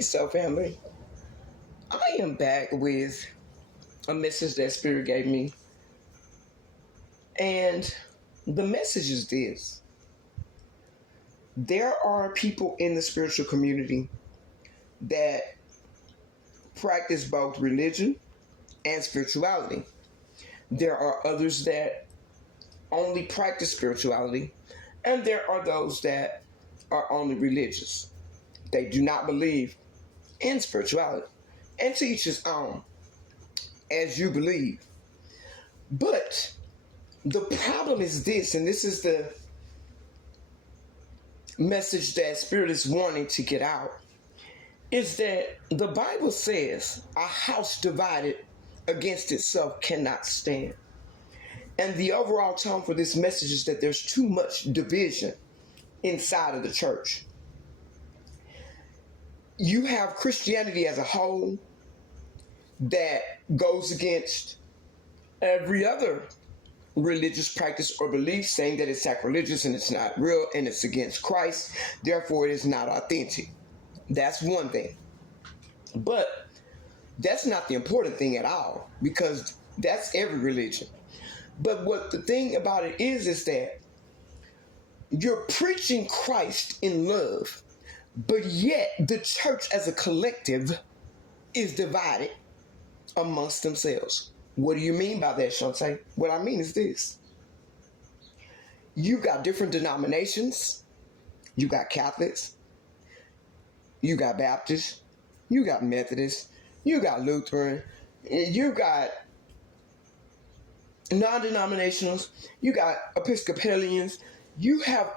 So family, I am back with a message that Spirit gave me. And the message is this: there are people in the spiritual community that practice both religion and spirituality. There are others that only practice spirituality, and there are those that are only religious. They do not believe in spirituality. And to each his own, as you believe. But the problem is this, and this is the message that Spirit is wanting to get out, is that the Bible says a house divided against itself cannot stand. And the overall tone for this message is that there's too much division inside of the church. You have Christianity as a whole that goes against every other religious practice or belief, saying that it's sacrilegious and it's not real and it's against Christ, therefore it is not authentic. That's one thing. But that's not the important thing at all, because that's every religion. But what the thing about it is that you're preaching Christ in love, but yet the church as a collective is divided amongst themselves. What do you mean by that, Shante? What I mean is this: you got different denominations. You got Catholics, you got Baptists, you got Methodists, you got Lutheran, you got non-denominationals, you got Episcopalians. You have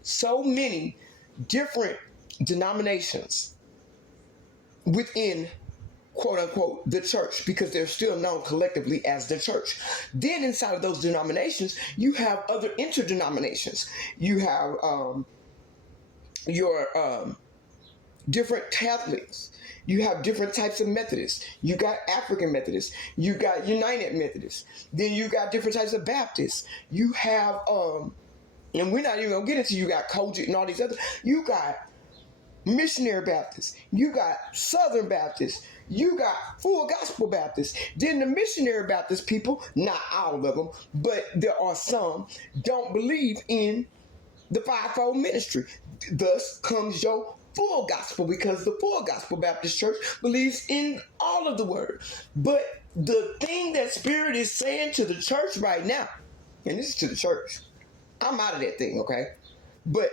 so many different denominations within, quote unquote, the church, because they're still known collectively as the church. Then inside of those denominations, you have other interdenominations. You have your different Catholics. You have different types of Methodists. You got African Methodists. You got United Methodists. Then you got different types of Baptists. You have, and we're not even gonna get into, you got Kojic and all these other. You got Missionary Baptists. You got Southern Baptists. You got Full Gospel Baptists. Then the Missionary Baptist people, not all of them, but there are some, don't believe in the fivefold ministry. Thus comes your Full Gospel, because the Full Gospel Baptist Church believes in all of the word. But the thing that Spirit is saying to the church right now, and this is to the church, I'm out of that thing, okay? But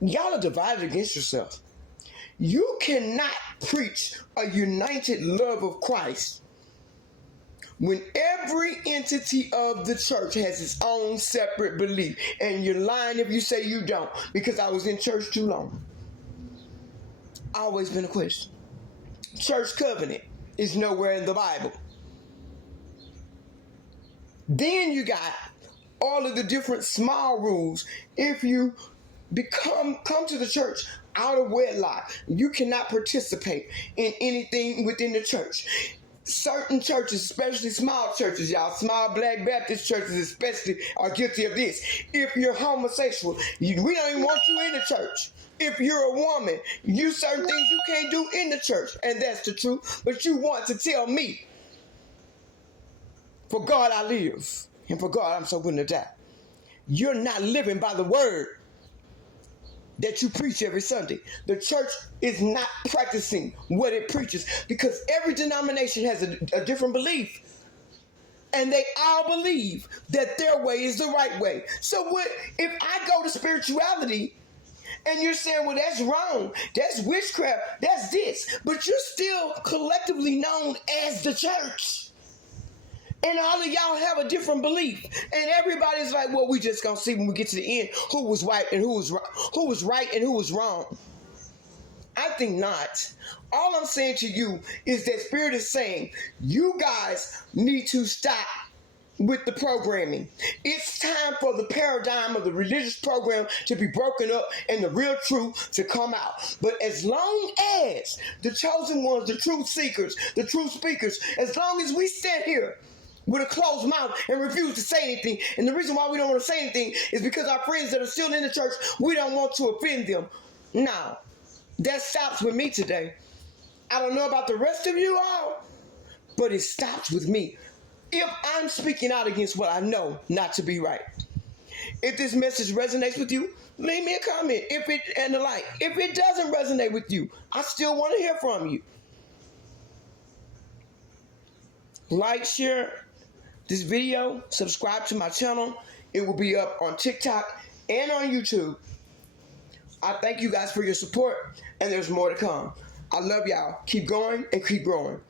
y'all are divided against yourself. You cannot preach a united love of Christ when every entity of the church has its own separate belief. And you're lying if you say you don't, because I was in church too long. Always been a question. Church covenant is nowhere in the Bible. Then you got all of the different small rules. If you come to the church out of wedlock, you cannot participate in anything within the church. Certain churches, especially small churches, y'all, small Black Baptist churches especially, are guilty of this. If you're homosexual, we don't even want you in the church. If you're a woman, you certain things you can't do in the church, and that's the truth. But you want to tell me, for God I live, and for God I'm so willing to die. You're not living by the word that you preach every Sunday. The church is not practicing what it preaches, because every denomination has a different belief. And they all believe that their way is the right way. So what if I go to spirituality and you're saying, well, that's wrong, that's witchcraft, that's this, but you're still collectively known as the church. And all of y'all have a different belief. And everybody's like, well, we just gonna see when we get to the end who was right and who was right and who was wrong. I think not. All I'm saying to you is that Spirit is saying, you guys need to stop with the programming. It's time for the paradigm of the religious program to be broken up and the real truth to come out. But as long as the chosen ones, the truth seekers, the truth speakers, as long as we stand here with a closed mouth and refuse to say anything. And the reason why we don't want to say anything is because our friends that are still in the church, we don't want to offend them. No, that stops with me today. I don't know about the rest of you all, but it stops with me. If I'm speaking out against what I know not to be right. If this message resonates with you, leave me a comment. And the like. If it doesn't resonate with you, I still want to hear from you. Like, share this video, subscribe to my channel. It will be up on TikTok and on YouTube. I thank you guys for your support, and there's more to come. I love y'all. Keep going and keep growing.